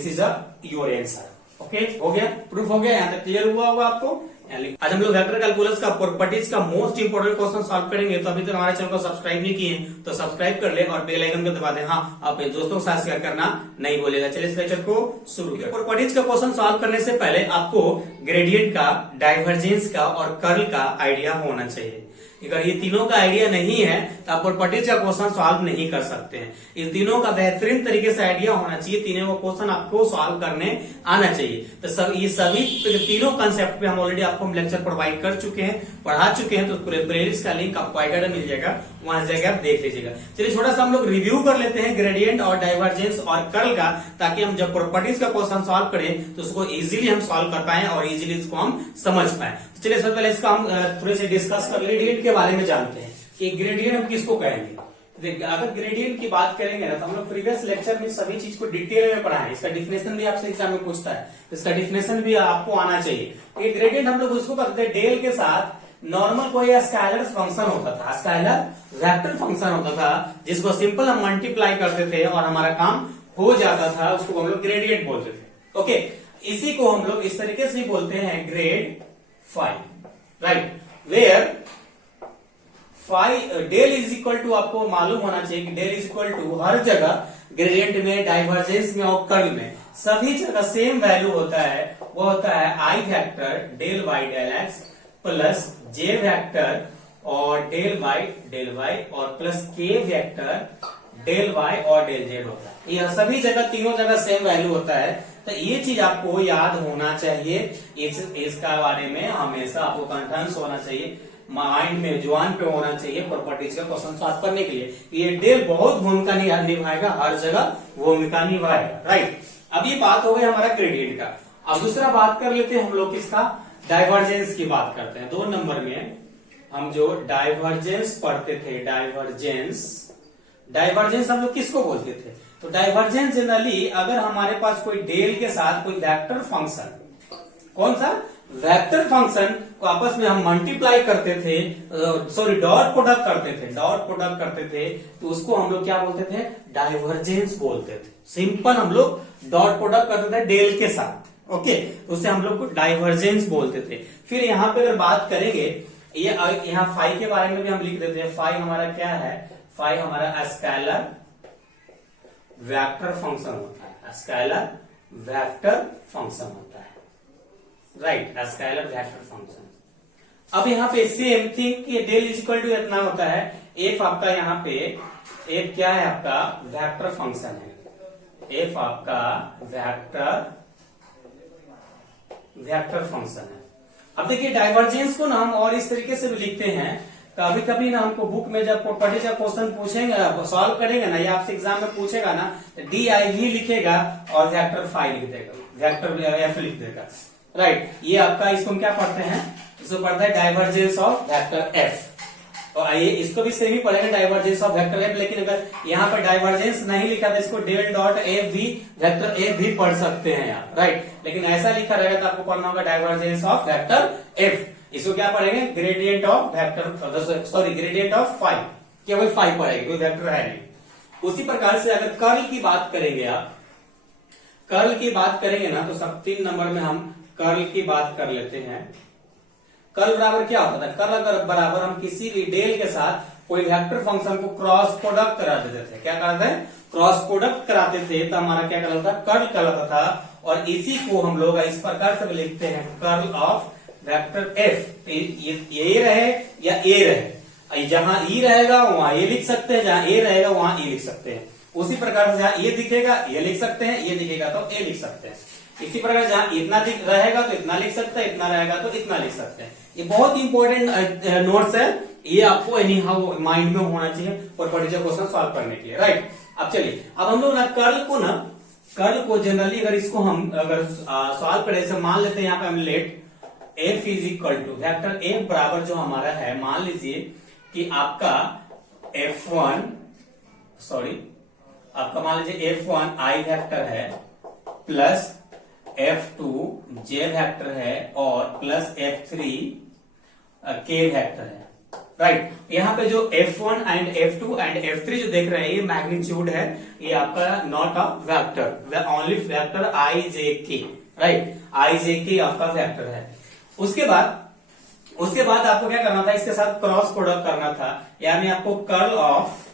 This is your answer. Okay, हो गया, proof हो गया, यहाँ तक क्लियर हुआ होगा आपको। आज हम लोग वेक्टर कैलकुलस का प्रॉपर्टीज का मोस्ट इंपोर्टेंट क्वेश्चन सॉल्व करेंगे। तो अभी तक हमारे चैनल को सब्सक्राइब नहीं किए तो सब्सक्राइब कर ले और बेल आइकन को दबा दे। हाँ, अपने दोस्तों के साथ शेयर करना नहीं बोलेगा। चलिए इस लेक्चर को शुरू करें। प्रॉपर्टीज का क्वेश्चन सॉल्व करने से पहले आपको ग्रेडियंट का, डाइवर्जेंस का और कर्ल का आइडिया होना चाहिए। अगर ये तीनों का आइडिया नहीं है तो आप प्रॉपर्टीज का क्वेश्चन सॉल्व नहीं कर सकते हैं। इन तीनों का बेहतरीन तरीके से आइडिया होना चाहिए, तीनों का क्वेश्चन आपको सॉल्व करने आना चाहिए। तो ये सभी तीनों कंसेप्ट पे हम ऑलरेडी आपको लेक्चर प्रोवाइड कर चुके हैं, पढ़ा चुके हैं। तो पूरे प्लेलिस्ट का लिंक आपको आई कार्ड मिल जाएगा, वहां जाके आप देख लीजिएगा। चलिए छोटा सा हम लोग रिव्यू कर लेते हैं ग्रेडियंट और डाइवर्जेंस और कर्ल का, ताकि हम जब प्रॉपर्टीज का क्वेश्चन सॉल्व करें तो उसको इजीली हम सॉल्व कर पाए और इजीली इसको हम समझ पाए। तो चलिए सबसे पहले इसका हम थोड़े से डिस्कस कर ग्रेडियंट के बारे में जानते हैं कि ग्रेडियंट हम किसको कहेंगे। देखिए, अगर ग्रेडियंट की बात करेंगे ना तो हम लोग प्रीवियस लेक्चर में सभी चीज को डिटेल में पढ़ा है। इसका डिफिनेशन भी आपसे एग्जाम में पूछता है, इसका डिफिनेशन भी आपको आना चाहिए। ये ग्रेडियंट हम लोग उसको कहते हैं डेल के साथ नॉर्मल कोई स्केलर फंक्शन होता था, स्केलर वेक्टर फंक्शन होता था, जिसको सिंपल हम मल्टीप्लाई करते थे और हमारा काम हो जाता था। उसको हम लोग ग्रेडियंट बोलते थे। ओके, इसी को हम लोग इस तरीके से बोलते हैं grad phi, right, where phi del is equal to, आपको मालूम होना चाहिए कि डेल इज इक्वल टू हर जगह ग्रेडियंट में, डाइवर्जेंस में और कर्ल में सभी जगह सेम वैल्यू होता है। वो होता है I vector del Y del x plus J vector और डेल वाई और प्लस के वेक्टर डेल वाई और डेल जेड होता है। यह सभी जगह, तीनों जगह सेम वैल्यू होता है। तो ये चीज आपको याद होना चाहिए। इसका बारे में हमेशा आपको कॉन्फिडेंस होना चाहिए, माइंड में, जुबान पे होना चाहिए प्रॉपर्टीज का क्वेश्चन सॉल्व करने के लिए। ये डेल बहुत भूमिका निभाएगा, हर जगह भूमिका निभाएगा, राइट। अब ये बात हो गई हमारा ग्रेडियंट का। अब दूसरा बात कर लेते हैं हम लोग किसका, डाइवर्जेंस की बात करते हैं। 2 नंबर में हम जो डाइवर्जेंस पढ़ते थे, डाइवर्जेंस हम लोग किसको बोलते थे। तो डाइवर्जेंस जनरली अगर हमारे पास कोई डेल के साथ कोई वेक्टर फंक्शन, कौन सा वेक्टर फंक्शन को आपस में हम मल्टीप्लाई करते थे, डॉट प्रोडक्ट करते थे, तो उसको हम लोग क्या बोलते थे, डाइवर्जेंस बोलते थे। सिंपल हम लोग डॉट प्रोडक्ट करते थे डेल के साथ, ओके, तो उससे हम लोग को डाइवर्जेंस बोलते थे। फिर यहाँ पे अगर बात करेंगे, ये यहाँ फाई के बारे में भी हम लिख देते हैं। फाई हमारा क्या है, फाई हमारा स्केलर वेक्टर फंक्शन होता है, स्केलर वेक्टर फंक्शन होता है, राइट, स्केलर वेक्टर फंक्शन। अब यहाँ पे सेम थिंग कि डेल इज इक्वल टू इतना होता है। एफ आपका यहाँ पे एक क्या है, आपका वेक्टर फंक्शन है, एफ आपका वेक्टर फंक्शन है। अब देखिए डाइवर्जेंस को ना हम और इस तरीके से भी लिखते हैं। कभी कभी ना हमको बुक में जब प्रॉपर्टी का क्वेश्चन पूछेंगे, सॉल्व करेंगे ना, या आपसे एग्जाम में पूछेगा ना, DIV लिखेगा और वेक्टर फाई लिख देगा, वेक्टर एफ लिख देगा, राइट। ये आपका, इसको हम क्या पढ़ते हैं, इसको पढ़ते हैं डाइवर्जेंस ऑफ वेक्टर एफ। और आइए इसको भी सेम ही पढ़ेंगे, डाइवर्जेंस ऑफ वेक्टर एफ। लेकिन अगर यहाँ पर डाइवर्जेंस नहीं लिखा तो इसको डेल डॉट एफ भी, वेक्टर एफ भी पढ़ सकते हैं आप, राइट। लेकिन ऐसा लिखा रहेगा तो आपको पढ़ना होगा डाइवर्जेंस ऑफ वेक्टर एफ। इसको क्या पढ़ेंगे, gradient of vector, gradient of phi, केवल फाई पढ़ेंगे, कोई वेक्टर है नहीं। उसी प्रकार से अगर कर्ल की बात करेंगे, आप कर्ल की बात करेंगे ना, तो सब 3 नंबर में हम कर्ल की बात कर लेते हैं। कर्ल बराबर क्या होता था, कर्ल अगर बराबर हम किसी भी डेल के साथ कोई वेक्टर फंक्शन को क्रॉस प्रोडक्ट करा देते थे। क्या कराते हैं, क्रॉस प्रोडक्ट कराते थे, तो हमारा क्या कहलाता था, कर्ल कहलाता था। और इसी को हम लोग इस प्रकार से लिखते हैं, कर्ल ऑफ वेक्टर एफ। ये रहे या ए रहे, जहां ई रहेगा वहां ए लिख सकते हैं, जहां ए रहेगा वहां ए लिख सकते हैं। उसी प्रकार से जहां ए दिखेगा ये लिख सकते हैं, ये दिखेगा तो ए लिख सकते हैं। इसी प्रकार जहां इतना रहेगा तो इतना लिख सकते हैं, इतना रहेगा तो इतना लिख सकते हैं। ये बहुत इंपॉर्टेंट नोट्स है, ये आपको एनी हाउ माइंड में होना चाहिए प्रॉपर्टीज का क्वेश्चन सॉल्व करने के लिए, राइट। अब चलिए, अब हम लोग कर्ल को जनरली अगर इसको हम अगर सॉल्व करें, जैसे मान लेते हैं यहाँ पे हम let F is equal to vector F बराबर जो हमारा है, मान लीजिए कि आपका आपका मान लीजिए F1 आई वेक्टर है प्लस F2 जे वेक्टर है और प्लस F3 के वेक्टर है, राइट। यहाँ पे जो F1 and F2 and F3 जो देख रहे हैं ये मैग्नीट्यूड है, ये आपका not a vector, only vector i j k, right. i j k आपका वेक्टर है। उसके बाद आपको क्या करना था, इसके साथ क्रॉस प्रोडक्ट करना था, यानी आपको कर्ल ऑफ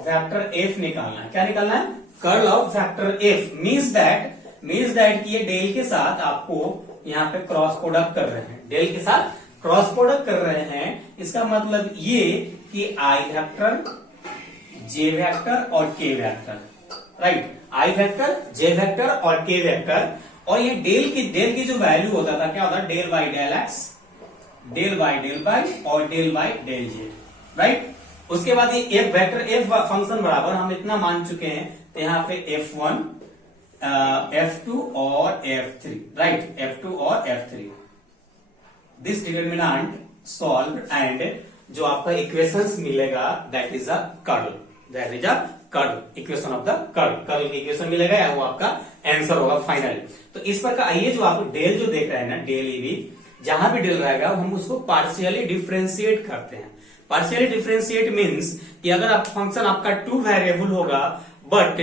वेक्टर f निकालना है। क्या निकालना है? Curl of vector f means that कि ये डेल के साथ आपको यहाँ पे क्रॉस प्रोडक्ट कर रहे हैं, डेल के साथ क्रॉस प्रोडक्ट कर रहे हैं। इसका मतलब ये कि i वेक्टर, j वेक्टर और k vector, right. i vector, j vector और k वेक्टर, और ये डेल की जो वैल्यू होता था क्या होता? Del by del X, del by del Y और del by del J, right. उसके बाद ये एक वेक्टर f फंक्शन बराबर हम इतना मान चुके हैं, तो यहाँ पे F1, F2 और F3, राइट, F2 और F3। This determinant solve and जो आपका इक्वेशंस मिलेगा that is a curl, equation of the curl की इक्वेशन मिलेगा या वो आपका आंसर होगा फाइनली। तो इस पर का आइए जो आप डेल जो देख रहे हैं ना, डेल ई, जहां भी डेल रहेगा हम उसको पार्शियली डिफरेंशिएट करते हैं। पार्शियली डिफरेंशिएट मीन्स कि अगर आप फंक्शन आपका 2 वेरिएबल होगा बट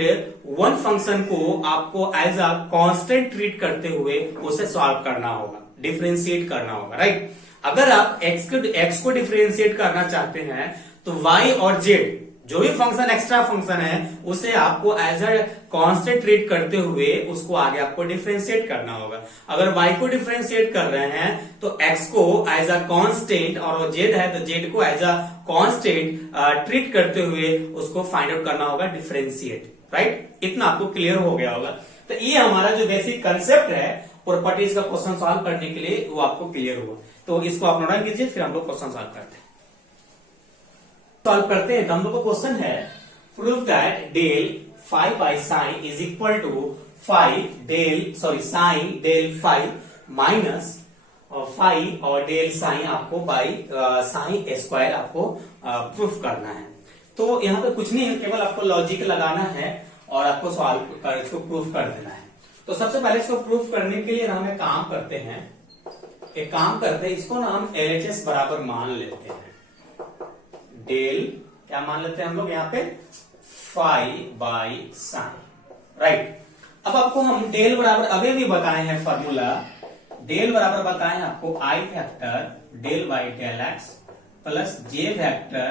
वन फंक्शन को आपको एज अ कांस्टेंट ट्रीट करते हुए उसे सॉल्व करना होगा, डिफरेंशिएट करना होगा, राइट। अगर आप x को डिफरेंशिएट करना चाहते हैं तो y और z जो भी फंक्शन एक्स्ट्रा फंक्शन है उसे आपको एज अ कांस्टेंट ट्रीट करते हुए उसको आगे आपको डिफरेंशिएट करना होगा। अगर y को डिफरेंशिएट कर रहे हैं तो x को एज अ कांस्टेंट और z है तो z को एज अ कांस्टेंट ट्रीट करते हुए उसको फाइंड आउट करना होगा, डिफरेंशिएट, राइट। इतना आपको क्लियर हो गया होगा। तो ये हमारा जो बेसिक कंसेप्ट है प्रॉपर्टीज का क्वेश्चन सॉल्व करने के लिए वो आपको क्लियर हुआ। तो इसको आप नोट कीजिए, फिर हम लोग क्वेश्चन सॉल्व करते हैं। सॉल्व करते हैं तो हम लोग का क्वेश्चन है prove that del five by sine is equal to sine del five minus five और डेल साइन आपको बाई साइन स्क्वायर आपको प्रूफ करना है। तो यहाँ पे कुछ नहीं है, केवल आपको लॉजिक लगाना है और आपको सॉल्व कर इसको प्रूफ कर देना है। तो सबसे पहले इसको प्रूफ करने के लिए हम एक काम करते हैं, इसको ना हम LHS बराबर मान लेते हैं। डेल क्या मान लेते हैं हम लोग यहाँ पे? Five by sign, right. अब आपको हम डेल बराबर अभी भी बताए हैं फॉर्मूला, डेल बराबर बताए हैं आपको i factor del by del x plus j factor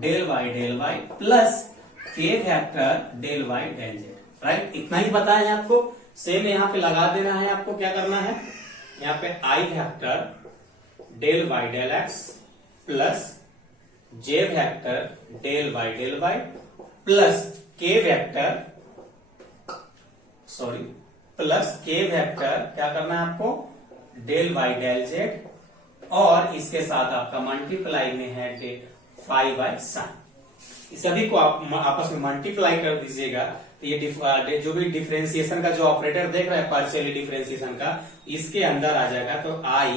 del by del Y plus k factor del by del Z, right. इतना ही बताया है आपको। सेम यहाँ पे लगा देना है, आपको क्या करना है, यहाँ पे i factor del by del x plus j vector del by del Y plus k vector क्या करना है आपको, डेल बाई डेल जेड, और इसके साथ आपका मल्टीप्लाई में है फाइव बाई साइन। सभी को आप आपस में मल्टीप्लाई कर दीजिएगा तो ये जो भी डिफरेंशिएशन का जो ऑपरेटर देख रहा है पार्शियली डिफरेंशिएशन का, इसके अंदर आ जाएगा। तो i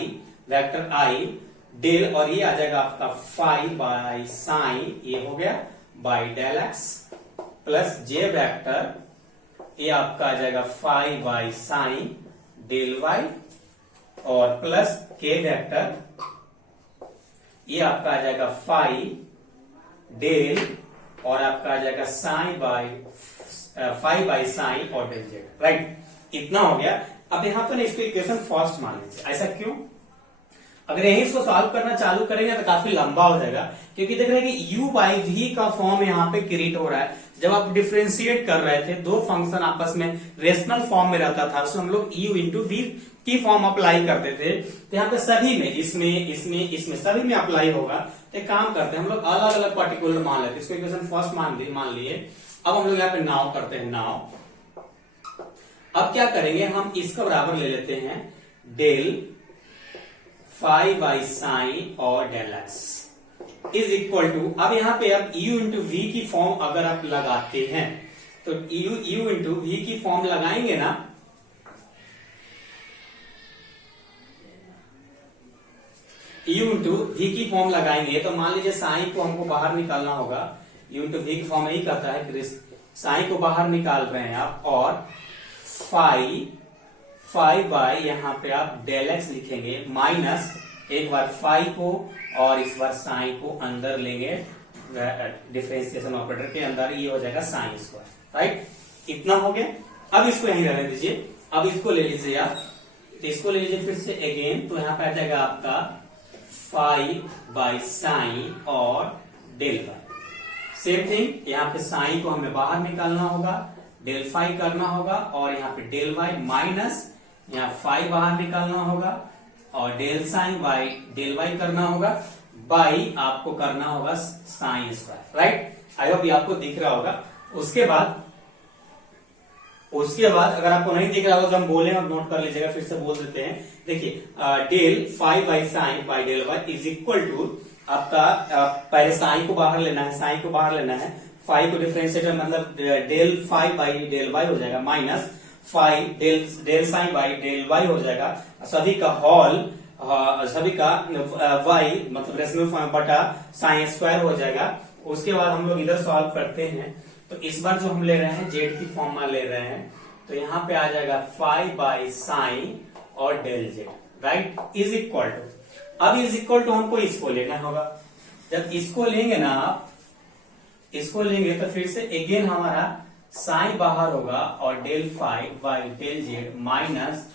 वेक्टर i डेल और ये आ जाएगा आपका फाइव बाई साइन, ये हो गया by del x plus j vector ये आपका आ जाएगा five by sine del Y और प्लस k वेक्टर ये आपका आ जाएगा फाइव डेल और आपका आ जाएगा sine by five by sine और डेल जेड, राइट। इतना हो गया। अब यहाँ पे ना इसको इक्वेशन फर्स्ट मान लीजिए। ऐसा क्यों? अगर यही इसको सॉल्व करना चालू करेंगे तो काफी लंबा हो जाएगा, क्योंकि देख रहे हैं कि u बाई वी का फॉर्म यहाँ पे क्रिएट हो रहा है। जब आप डिफरेंशिएट कर रहे थे दो फंक्शन आपस में रेशनल फॉर्म में रहता था, तो हम लोग u इंटू वी की फॉर्म अप्लाई करते थे। तो यहाँ पे सभी में इसमें सभी में अप्लाई होगा। तो एक काम करते हैं हम लोग अलग अलग पर्टिकुलर मान लेते हैं। इसको इक्वेशन फर्स्ट मान लिए। अब हम लोग यहाँ पे नाउ करते हैं, नाउ अब क्या करेंगे, हम इसका बराबर ले लेते हैं डेल फाइव बाई साइन और del x is equal to, अब यहाँ पे आप u इंटू वी की फॉर्म अगर आप लगाते हैं तो u इंटू वी की फॉर्म लगाएंगे ना, u इंटू वी की फॉर्म लगाएंगे तो मान लीजिए साइन को हमको बाहर निकालना होगा। u इंटू वी की फॉर्म यही करता है, साइन को बाहर निकाल रहे हैं आप, और फाइव बाई यहाँ पे आप डेल एक्स लिखेंगे माइनस एक बार फाई को और इस बार साइन को अंदर लेंगे डिफरेंशिएशन ऑपरेटर के अंदर, ये हो जाएगा साइन स्क्वायर, राइट। इतना हो गया। अब इसको यहीं रहने दीजिए। अब इसको ले लीजिए आप, तो इसको ले लीजिए फिर से अगेन, तो यहां पे आ जाएगा आपका फाई बाई साइन और डेल वाई। सेम थिंग, यहाँ पे साइन को हमें बाहर निकालना होगा, डेल फाई करना होगा, और यहाँ पे डेल वाई माइनस यहाँ फाई बाहर निकालना होगा, और del sine by del y करना होगा, बाई आपको करना होगा sine square, right. I hope ये आपको दिख रहा होगा। उसके बाद अगर आपको नहीं दिख रहा होगा तो हम बोले और नोट कर लीजिएगा, फिर से बोल देते हैं। देखिए del phi by sine by del y is equal to आपका पहले साइन को बाहर लेना है, साइन को बाहर लेना है, फाई को डिफरेंशिएट मतलब del phi by del y हो जाएगा, minus phi del sine by del y हो जाएगा, सभी का होल, सभी का वाई मतलब रेशनल फॉर्म बटा साइन स्क्वायर हो जाएगा। उसके बाद हम लोग इधर सॉल्व करते हैं, तो इस बार जो हम ले रहे हैं जेड की फॉर्म में ले रहे हैं, तो यहाँ पे आ जाएगा फाई बाई साइन और del Z, right, is equal to, अब इज इक्वल टू हमको इसको लेना होगा। जब इसको लेंगे ना आप, इसको लेंगे तो फिर से अगेन हमारा साइन बाहर होगा और del phi by del z minus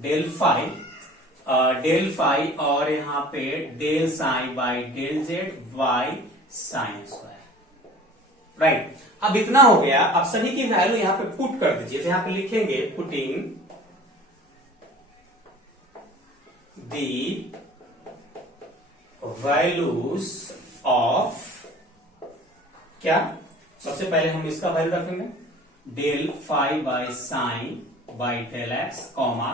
del phi और यहाँ पे del sine by del z y sine square, right. अब इतना हो गया। अब सभी की वैल्यू यहाँ पे पुट कर दीजिए, तो यहाँ पे लिखेंगे पुटिंग दी वैल्यूज ऑफ, क्या सबसे पहले हम इसका वैल्यू रखेंगे del phi by sine by del x, comma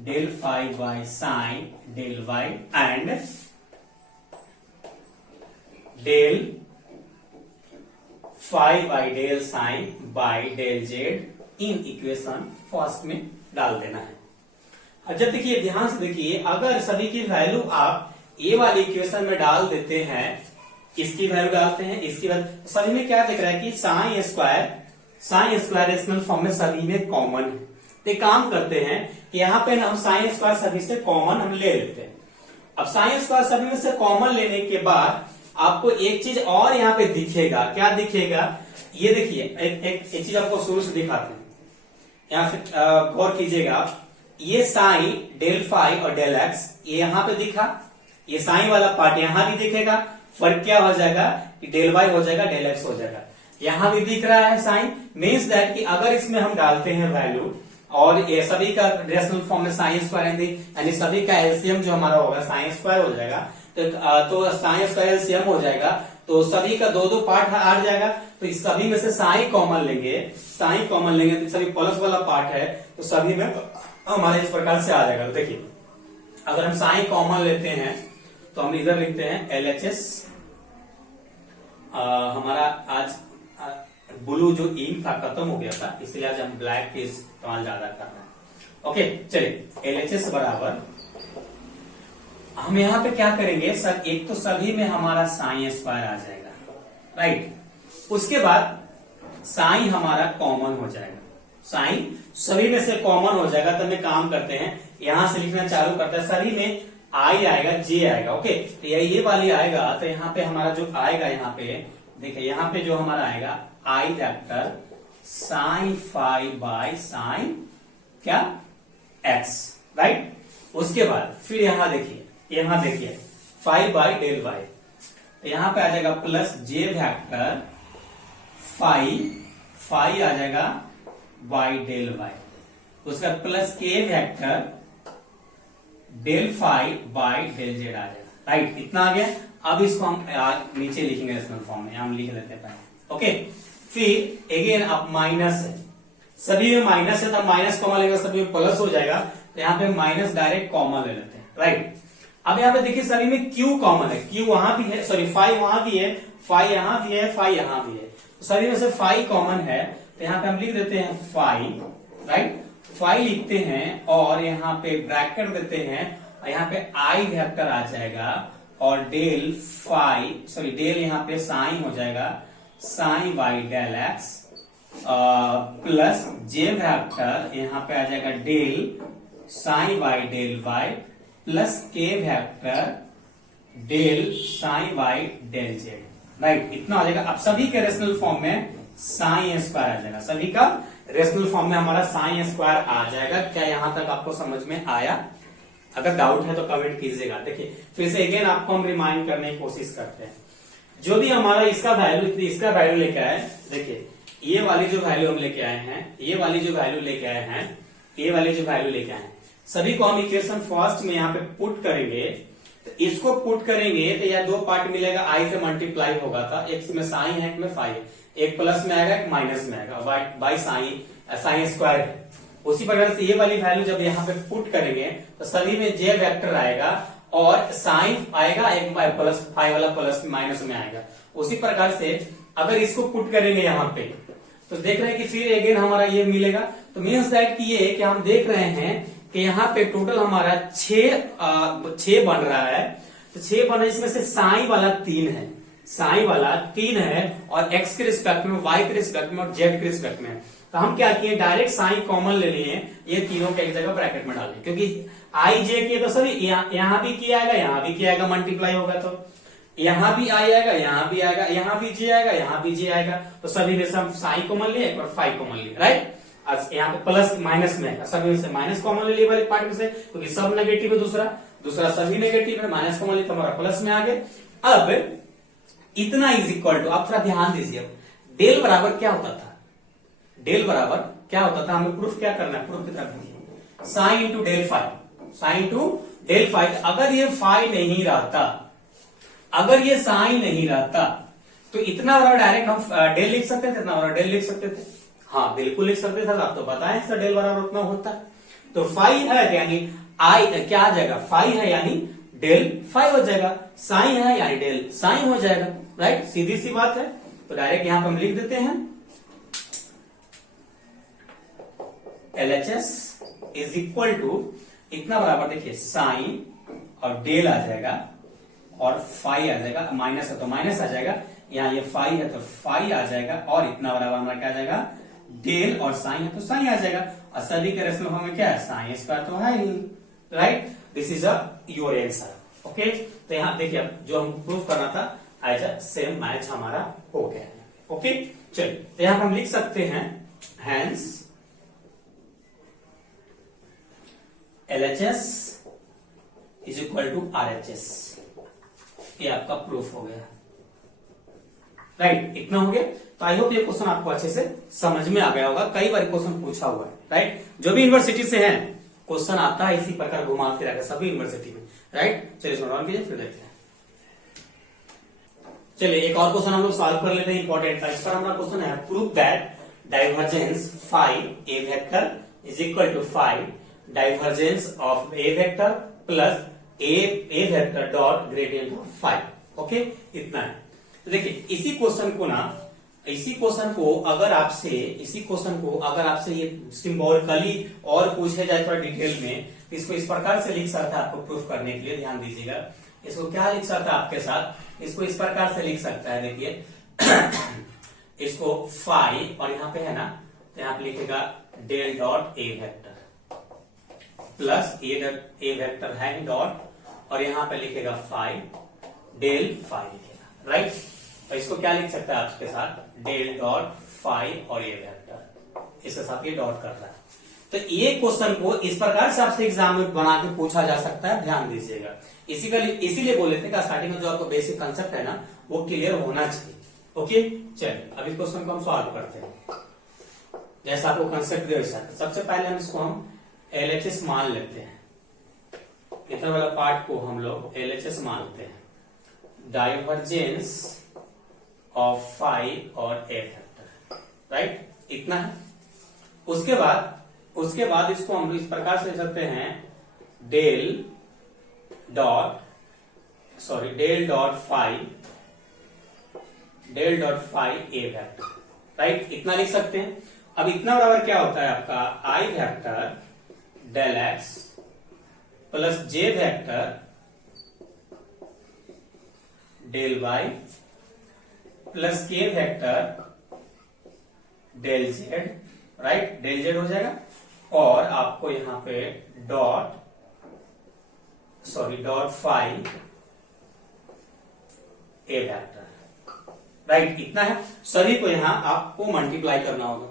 del phi by sine del y and del phi by del sine by del z in equation first में डाल देना है। अच्छा देखिए, ध्यान से देखिए, अगर सभी की वैल्यू आप ए वाली इक्वेशन में डाल देते हैं, इसकी वैल्यू डालते हैं, इसकी वैल्यू, सभी में क्या दिख रहा है कि साइन स्क्वायर रेशनल फॉर्म में सभी में कॉमन है। तो एक काम करते हैं कि यहाँ पे हम साइन स्क्वायर सभी से कॉमन हम ले लेते हैं। अब साइन स्क्वायर सभी में से कॉमन लेने के बाद आपको एक चीज और यहाँ पे दिखेगा, क्या दिखेगा, ये देखिए एक चीज आपको शुरू से दिखाते हैं, यहाँ से गौर कीजिएगा आप, ये साइन डेल फाई और डेल एक्स ये यहाँ पे दिखा, ये साइन वाला पार्ट यहाँ भी दिखेगा, फर्क क्या हो जाएगा कि डेल वाई हो जाएगा डेल एक्स हो जाएगा, यहाँ भी दिख रहा है साइन, मीन्स दैट कि अगर इसमें हम डालते हैं वैल्यू और ये सभी का रेशनल फॉर्म में साइन स्क्वायर यानी सभी का एलसीएम जो हमारा होगा साइन स्क्वायर हो जाएगा, तो साइन स्क्वायर एलसीएम हो जाएगा, तो सभी का दो पार्ट आ जाएगा, तो इस सभी में से साइन कॉमन लेंगे तो सभी प्लस वाला पार्ट है, तो सभी में हमारे इस प्रकार से आ जाएगा। तो देखिए अगर हम साइन कॉमन लेते हैं तो हम इधर लिखते हैं एलएचएस, हमारा आज ब्लू जो इंक था खत्म हो गया था, इसलिए आज हम ब्लैक के इस्तेमाल ज्यादा कर रहे हैं। ओके चलिए, एलएचएस बराबर हम यहाँ पे क्या करेंगे सर, एक तो सभी में हमारा साइन स्क्वायर आ जाएगा, राइट, उसके बाद साइन हमारा कॉमन हो जाएगा, साइन सभी में से कॉमन हो जाएगा। तो हम काम करते हैं यहां से लिखना चालू करते हैं, सभी में आई आएगा जे आएगा, ओके, तो ये वाली आएगा, तो यहाँ पे हमारा जो आएगा, यहाँ पे देखिए यहाँ पे जो हमारा आएगा I vector sine phi by sine क्या एक्स, राइट। उसके बाद फिर यहाँ देखिए फाई बाई डेल वाई, तो यहाँ पे आ जाएगा प्लस जे वेक्टर फाई आ जाएगा बाई डेल वाई, उसका प्लस के vector del phi by del Z आ जाएगा, राइट, इतना आ गया। अब इसको हम नीचे लिखेंगे रेशनल फॉर्म में, हम लिख लेते हैं पहले, ओके। फिर अगेन अब माइनस है, सभी में माइनस है, तो माइनस कॉमन लेगा, सभी में प्लस हो जाएगा, तो यहाँ पे माइनस डायरेक्ट कॉमन ले लेते हैं, राइट। अब यहाँ पे देखिए सभी में क्यू कॉमन है, क्यू वहां भी है, सॉरी फाई वहां भी है, फाई यहाँ भी है, फाई यहाँ भी है, तो सभी में से फाई कॉमन है, तो यहाँ पे हम लिख देते हैं फाई, राइट, फाई लिखते हैं और यहाँ पे ब्रैकेट देते हैं, और यहाँ पे आई वेक्टर आ जाएगा और डेल फाई सॉरी डेल यहाँ पे साइन हो जाएगा sine by del x plus J vector यहाँ पे आ जाएगा del sine by del Y plus के vector del sine Y del Z. Right, इतना हो जाएगा। अब सभी के रेशनल फॉर्म में साइन स्क्वायर आ जाएगा, सभी का रेशनल फॉर्म में हमारा साइन स्क्वायर आ जाएगा। क्या यहां तक आपको समझ में आया? अगर डाउट है तो कमेंट कीजिएगा। देखिए फिर से अगेन आपको हम रिमाइंड करने की कोशिश करते हैं। जो भी हमारा इसका वैल्यू लेके आए, देखिए ये वाली जो वैल्यू हम लेके आए हैं, ये वाली जो वैल्यू लेके आए हैं, ये वाली जो वैल्यू लेके आए हैं, सभी को हम इक्वेशन फर्स्ट में यहाँ पे पुट करेंगे। तो इसको पुट करेंगे तो यह दो पार्ट मिलेगा, आई से मल्टीप्लाई होगा था, एक में साइन है, एक में फाई है, एक प्लस में आएगा एक माइनस में आएगा, बाई साइन स्क्वायर है। उसी प्रकार से ये वाली वैल्यू जब यहाँ पे पुट करेंगे तो सभी में जे वेक्टर आएगा और साइन आएगा, एक प्लस फाई वाला प्लस माइनस में आएगा। उसी प्रकार से अगर इसको पुट करेंगे यहाँ पे तो देख रहे हैं कि फिर अगेन हमारा ये मिलेगा। तो मीन्स दैट कि ये कि हम देख रहे हैं कि यहाँ पे टोटल हमारा 6 बन रहा है। तो 6 बन रहा है, इसमें से साइन वाला 3 है, साइन वाला 3 है और एक्स के रिस्पेक्ट में, वाई के रिस्पेक्ट में और जेड के रिस्पेक्ट में। तो हम क्या किए, डायरेक्ट साइन कॉमन ले लिए, ये तीनों के एक जगह ब्रैकेट में डालें, क्योंकि आई जे किए तो सभी यहाँ भी किया आएगा, यहाँ भी किया आएगा, मल्टीप्लाई होगा तो यहाँ भी आई आएगा, यहाँ भी आएगा, यहाँ भी जे आएगा, यहाँ भी जे आएगा। तो सभी में से हम साइन कॉमन लिए और फाइव कॉमन लिए। राइट, यहाँ पे प्लस माइनस में सभी में से माइनस कॉमन ले लिए वाले पार्ट में से, क्योंकि सब नेगेटिव है, दूसरा सभी नेगेटिव है, माइनस कॉमन लिए तो हमारा प्लस में आ गए। अब इतना इज इक्वल टू, आप थोड़ा ध्यान दीजिए, डेल बराबर क्या होता था, डेल बराबर क्या होता था, हमें प्रूफ क्या करना है, प्रूफ की तरफ sine into del five, sine into del five. अगर ये फाइव नहीं रहता, अगर ये साइन नहीं रहता तो इतना बराबर डायरेक्ट हम डेल लिख सकते थे, इतना बराबर डेल लिख सकते थे। हाँ बिल्कुल लिख सकते थे, आप तो बताएं सर डेल बराबर उतना होता है। तो फाइव है यानी आई क्या आ जाएगा, फाइव है यानी डेल फाइव हो जाएगा, साइन है यानी डेल साइन हो जाएगा। राइट, सीधी सी बात है। तो डायरेक्ट यहां पर हम लिख देते हैं LHS इज इक्वल टू इतना बराबर, देखिए साइन और डेल आ जाएगा और फाइव आ जाएगा, माइनस है तो माइनस आ जाएगा, यहाँ ये फाइव है तो फाइव आ जाएगा और इतना बराबर हमारा क्या आ जाएगा, डेल, और साइन है तो साइन आ जाएगा। और सभी के रेशनल फॉर्म में क्या है, साइन स्क्वायर तो है ही। Right, this is your answer. Okay, तो यहाँ देखिए अब जो हम प्रूफ करना था एज अ सेम मैच हमारा हो गया है। ओके, चलिए तो यहाँ हम लिख सकते हैं hence LHS is equal to RHS। ये आपका प्रूफ हो गया। राइट, इतना हो गया। तो आई होप ये क्वेश्चन आपको अच्छे से समझ में आ गया होगा, कई बार क्वेश्चन पूछा हुआ है। राइट, जो भी यूनिवर्सिटी से है क्वेश्चन आता है इसी प्रकार घुमा फिरा कर सभी यूनिवर्सिटी में। राइट, चलिए नोट डाउन कीजिए फिर देखते हैं। चलिए एक और क्वेश्चन हम लोग सॉल्व कर लेते हैं, इंपॉर्टेंट था। इस पर हमारा क्वेश्चन है prove that divergence five A vector is equal to five divergence of A vector plus A vector dot gradient of five. Okay, इतना है। तो देखिए इसी क्वेश्चन को अगर आपसे ये सिंबॉलिकली और पूछे जाए थोड़ा डिटेल में, तो इसको इस प्रकार से लिख सकता है आपको प्रूफ करने के लिए। ध्यान दीजिएगा, इसको क्या लिख सकता है आपके साथ, इसको इस प्रकार से लिख सकता है। देखिए इसको फाइव और यहाँ पे है ना, तो यहाँ पे लिखेगा del dot A vector plus A vector है डॉट और यहाँ पे लिखेगा फाइव डेल फाइव लिखेगा। राइट, तो इसको क्या लिख सकता है आपके साथ, डेल डॉट फाइव और ए वेक्टर, इसके साथ ये डॉट कर रहा है। तो ये क्वेश्चन को इस प्रकार से आपसे एग्जाम में बना के पूछा जा सकता है। ध्यान दीजिएगा, इसीलिए बोले थे कि स्टार्टिंग में जो आपको बेसिक कंसेप्ट है ना वो क्लियर होना चाहिए। ओके, चलिए अब इस क्वेश्चन को हम सॉल्व करते हैं जैसा आपको कंसेप्ट दिया वैसा। सबसे पहले हम इसको हम LHS मान लेते हैं, इतना वाला पार्ट को हम लोग LHS मानते हैं, डाइवर्जेंस ऑफ फाइव और ए वेक्टर। राइट, इतना है। उसके बाद इसको हम इस प्रकार से लिख सकते हैं del dot five A vector. Right, इतना लिख सकते हैं। अब इतना बराबर क्या होता है आपका, i vector del x plus J vector del Y plus के vector del Z. Right, del z हो जाएगा और आपको यहां पे dot sorry dot phi A vector, right. इतना है, सभी को यहां आपको मल्टीप्लाई करना होगा।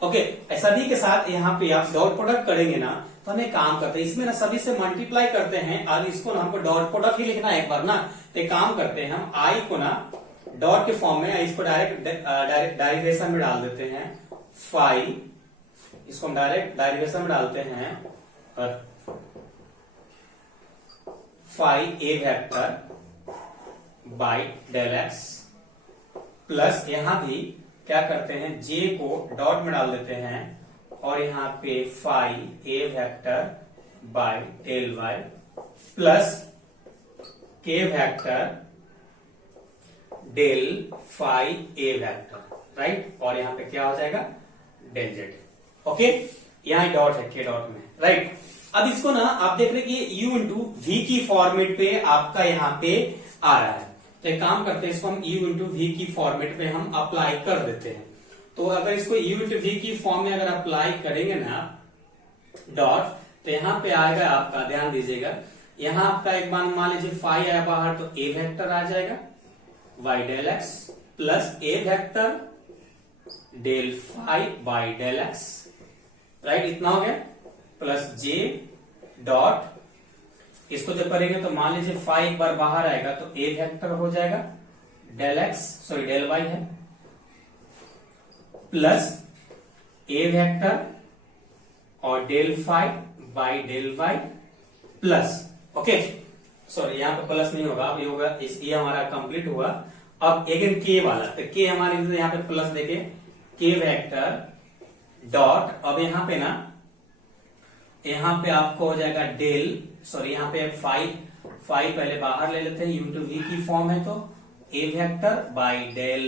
ओके, सभी के साथ यहाँ पे आप डॉट प्रोडक्ट करेंगे ना, तो हम एक काम करते हैं, इसमें ना सभी से मल्टीप्लाई करते हैं और इसको ना हमको डॉट प्रोडक्ट ही लिखना है एक बार ना। तो एक काम करते हैं, हम आई को ना डॉट के फॉर्म में, इसको डायरेक्ट डायरेक्शन में डाल देते हैं फाई, इसको हम डायरेक्ट डायरेक्शन में डालते हैं और phi A vector by del x, plus यहां भी क्या करते हैं, जे को डॉट में डाल देते हैं और यहां पे phi A vector by del Y plus के vector del phi A vector, right. और यहां पे क्या हो जाएगा, डेल जेड। ओके, यहां डॉट है के डॉट में, राइट। अब इसको ना आप देख रहे हैं कि u इंटू वी की फॉर्मेट पे आपका यहां पे आ रहा है। तो एक काम करते हैं, इसको हम u इंटू वी की फॉर्मेट पे हम अप्लाई कर देते हैं। तो अगर इसको u इंटू वी की फॉर्म में अगर अप्लाई करेंगे ना डॉट, तो यहां पे आएगा आपका, ध्यान दीजिएगा, यहां आपका एक बार मान लीजिए फाई आया बाहर, तो ए वेक्टर आ जाएगा y del x plus A vector del phi by del x, right. इतना हो गया, प्लस जे डॉट, इसको जब करेंगे तो मान लीजिए फाई एक बार बाहर आएगा तो ए वेक्टर हो जाएगा del x, sorry del y है, प्लस ए वेक्टर और del phi by del Y plus, okay sorry यहां पे प्लस नहीं होगा, अब ये होगा, ये हमारा कंप्लीट हुआ। अब अगेन के वाला, तो के हमारे यहां पे प्लस देके के वेक्टर डॉट, अब यहां पे ना, यहां पे आपको हो जाएगा डेल, सॉरी यहां पे फाई पहले बाहर ले लेते हैं, यू टू वी की फॉर्म है, तो A vector by del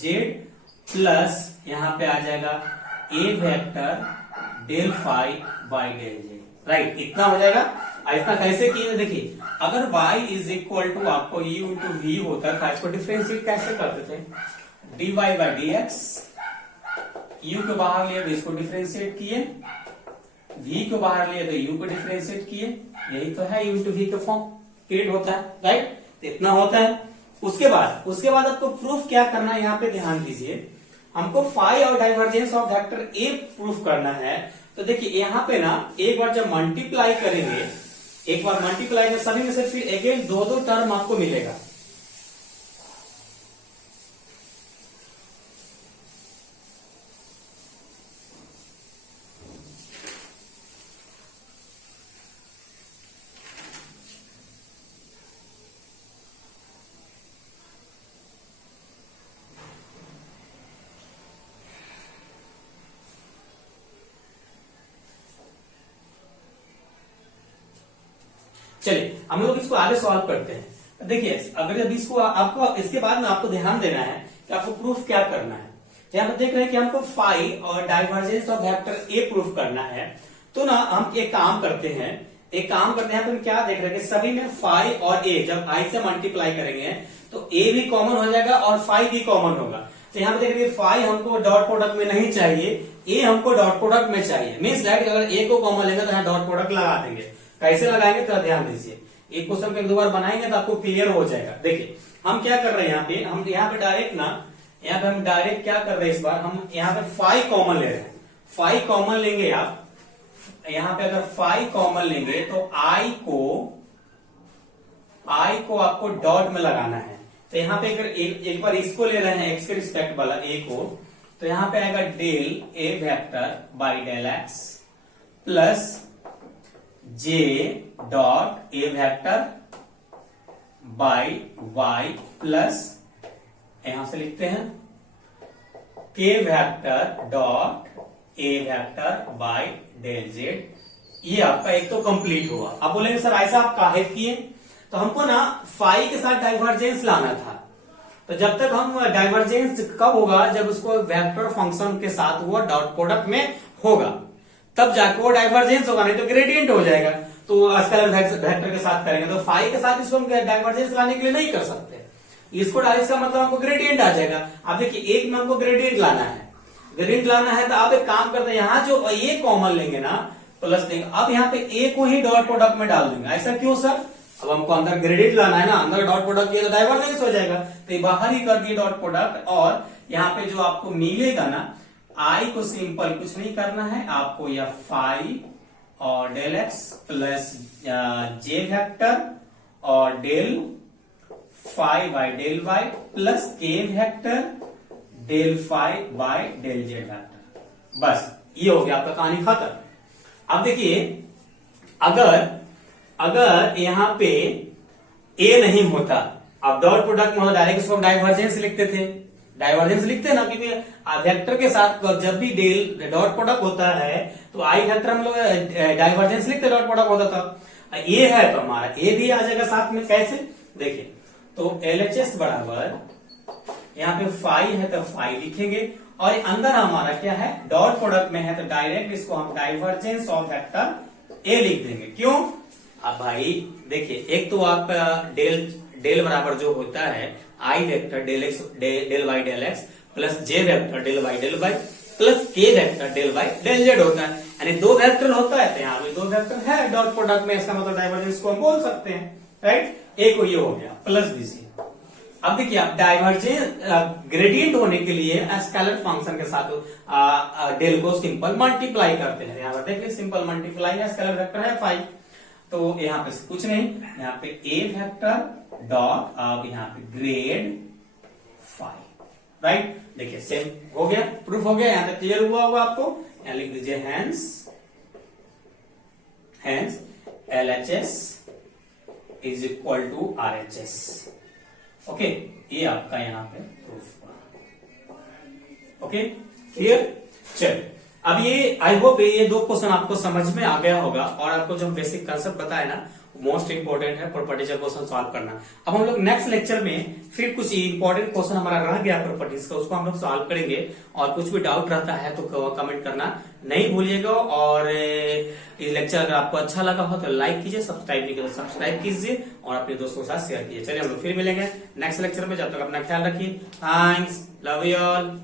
Z plus यहां पे आ जाएगा A vector del phi by del Z, right. इतना हो जाएगा। ऐसा कैसे किए, देखिए अगर y इज इक्वल टू आपको u इंटू वी होता था, इसको डिफ्रेंशिएट कैसे करते थे, dy by D X, u को बाहर लिया तो इसको डिफ्रेंशिएट किए, v को बाहर लिया तो u को डिफ्रेंशिएट किए, यही तो है u इंटू वी का फॉर्म क्रिएट होता है, राइट। तो इतना होता है। उसके बाद आपको प्रूफ क्या करना है, यहाँ पे ध्यान दीजिए, हमको फाई और divergence of vector A proof करना है। तो देखिए यहाँ पे ना एक बार जब मल्टीप्लाई करेंगे, एक बार मल्टीप्लाई में सभी में से फिर अगेन दो टर्म आपको मिलेगा। चलिए हम लोग इसको आगे सॉल्व करते हैं। देखिए अगर जब इसको आपको इसके बाद में आपको ध्यान देना है कि आपको प्रूफ क्या करना है। यहाँ पर देख रहे हैं कि हमको फाई और divergence of vector A proof करना है। तो ना हम एक काम करते हैं, यहाँ पे हम क्या देख रहे हैं कि सभी में फाई और ए जब आई से मल्टीप्लाई करेंगे तो ए भी कॉमन हो जाएगा और फाई भी कॉमन होगा। तो यहाँ पे देख रहे हैं फाई हमको डॉट प्रोडक्ट में नहीं चाहिए, ए हमको डॉट प्रोडक्ट में चाहिए। मीन्स दैट अगर ए को कॉमन लेंगे तो यहाँ डॉट प्रोडक्ट लगा देंगे। कैसे लगाएंगे तो ध्यान दीजिए, एक क्वेश्चन को एक दो बार बनाएंगे तो आपको क्लियर हो जाएगा। देखिए हम क्या कर रहे हैं, हम यहाँ पे डायरेक्ट ना, यहाँ पे हम डायरेक्ट क्या कर रहे हैं, इस बार हम यहाँ पे फाई कॉमन ले रहे हैं। फाई कॉमन लेंगे आप, यहाँ पे अगर फाई कॉमन लेंगे तो आई को आपको डॉट में लगाना है। तो यहाँ पे अगर एक बार इसको ले रहे हैं एक्स के रिस्पेक्ट वाला ए को, तो यहाँ पे आएगा del A vector by del x plus j dot A vector by y plus यहां से लिखते हैं k vector dot A vector by del z. ये आपका एक तो कंप्लीट हुआ। अब बोलेंगे सर ऐसा आप काहे किए, तो हमको ना फाई के साथ डाइवर्जेंस लाना था। तो जब तक हम डाइवर्जेंस कब होगा, जब उसको वेक्टर फंक्शन के साथ हुआ डॉट प्रोडक्ट में होगा, तब जाके वो डाइवर्जेंस होगा, नहीं तो ग्रेडियंट हो जाएगा। तो स्केलर वेक्टर के साथ करेंगे तो फाई के साथ इसको हम डाइवर्जेंस लाने के लिए नहीं कर सकते, इसको डायरेक्ट का मतलब हमको ग्रेडियंट आ जाएगा। अब देखिए एक में हमको ग्रेडियंट लाना है, ग्रेडियंट लाना है तो आप एक काम करते हैं, यहाँ जो ए कॉमन लेंगे ना प्लस देंगे, अब यहाँ पे ए को ही डॉट प्रोडक्ट में डाल देंगे। ऐसा क्यों सर? अब हमको अंदर ग्रेडियंट लाना है ना, अंदर डॉट प्रोडक्ट किया तो डाइवर्जेंस हो जाएगा, तो बाहर ही कर दिए डॉट प्रोडक्ट। और यहाँ पे जो आपको मिलेगा ना, आई को सिंपल कुछ नहीं करना है आपको, या फाई और डेल एक्स प्लस जे वेक्टर और del phi by del Y plus के vector del phi by del Z vector. बस ये हो गया आपका कहानी खत्म। अब देखिए, अगर यहां पे ए नहीं होता, अब डॉट प्रोडक्ट में डायरेक्ट इसको डाइवर्जेंस लिखते थे, डाइवर्जेंस लिखते ना, क्योंकि वेक्टर के साथ जब भी डेल डॉट प्रोडक्ट होता है तो आई वेक्टर हम लोग डाइवर्जेंस लिखते, डॉट प्रोडक्ट होता था। ए है तो हमारा ए भी आ जाएगा साथ में। कैसे? देखिए, तो एलएचएस बराबर यहाँ पे फाई है तो फाई लिखेंगे, और अंदर हमारा क्या है, डॉट प्रोडक्ट में है तो डायरेक्ट इसको हम डाइवर्जेंस ऑफ वेक्टर ए लिख देंगे। क्यों? अब भाई देखिए, एक तो आप डेल बराबर जो होता है I vector del X del Y del x plus J vector del Y plus के vector del Y del Z होता है, यानी दो वेक्टर होता है, तो यहाँ पे दो वेक्टर है डॉट प्रोडक्ट में, इसका मतलब डाइवर्जेंस को हम बोल सकते हैं, राइट। एक को ये हो गया प्लस बीसी। अब देखिए, आप डाइवर्जेंस ग्रेडियंट होने के लिए स्केलर फंक्शन के साथ डेल को सिंपल मल्टीप्लाई करते हैं। यहाँ पर देखिए, सिंपल मल्टीप्लाई है, स्केलर वेक्टर है फाइव, तो यहाँ पे कुछ नहीं, यहाँ पे ए वेक्टर डॉट अब यहाँ पे ग्रेड फाइव, राइट। देखिए सेम हो गया, प्रूफ हो गया, यहाँ तक क्लियर हुआ होगा आपको। यहाँ लिख दीजिए hence LHS is equal to RHS। Okay, ये आपका यहाँ पे प्रूफ हुआ। Okay, clear. चल, अब ये आई होप ये दो क्वेश्चन आपको समझ में आ गया होगा, और आपको जो बेसिक कंसेप्ट बताया ना, मोस्ट इंपॉर्टेंट है प्रॉपर्टीज का क्वेश्चन सॉल्व करना। अब हम लोग नेक्स्ट लेक्चर में फिर कुछ इंपॉर्टेंट क्वेश्चन हमारा रह गया प्रॉपर्टीज का, उसको हम लोग सॉल्व करेंगे। और कुछ भी डाउट रहता है तो कमेंट करना नहीं भूलिएगा। और ये लेक्चर अगर आपको अच्छा लगा हो तो लाइक कीजिए, सब्सक्राइब नहीं किया तो सब्सक्राइब कीजिए, और अपने दोस्तों के साथ शेयर कीजिए। चलिए हम लोग फिर मिलेंगे नेक्स्ट लेक्चर में, जब तक अपना ख्याल रखिए। Thanks, love you all.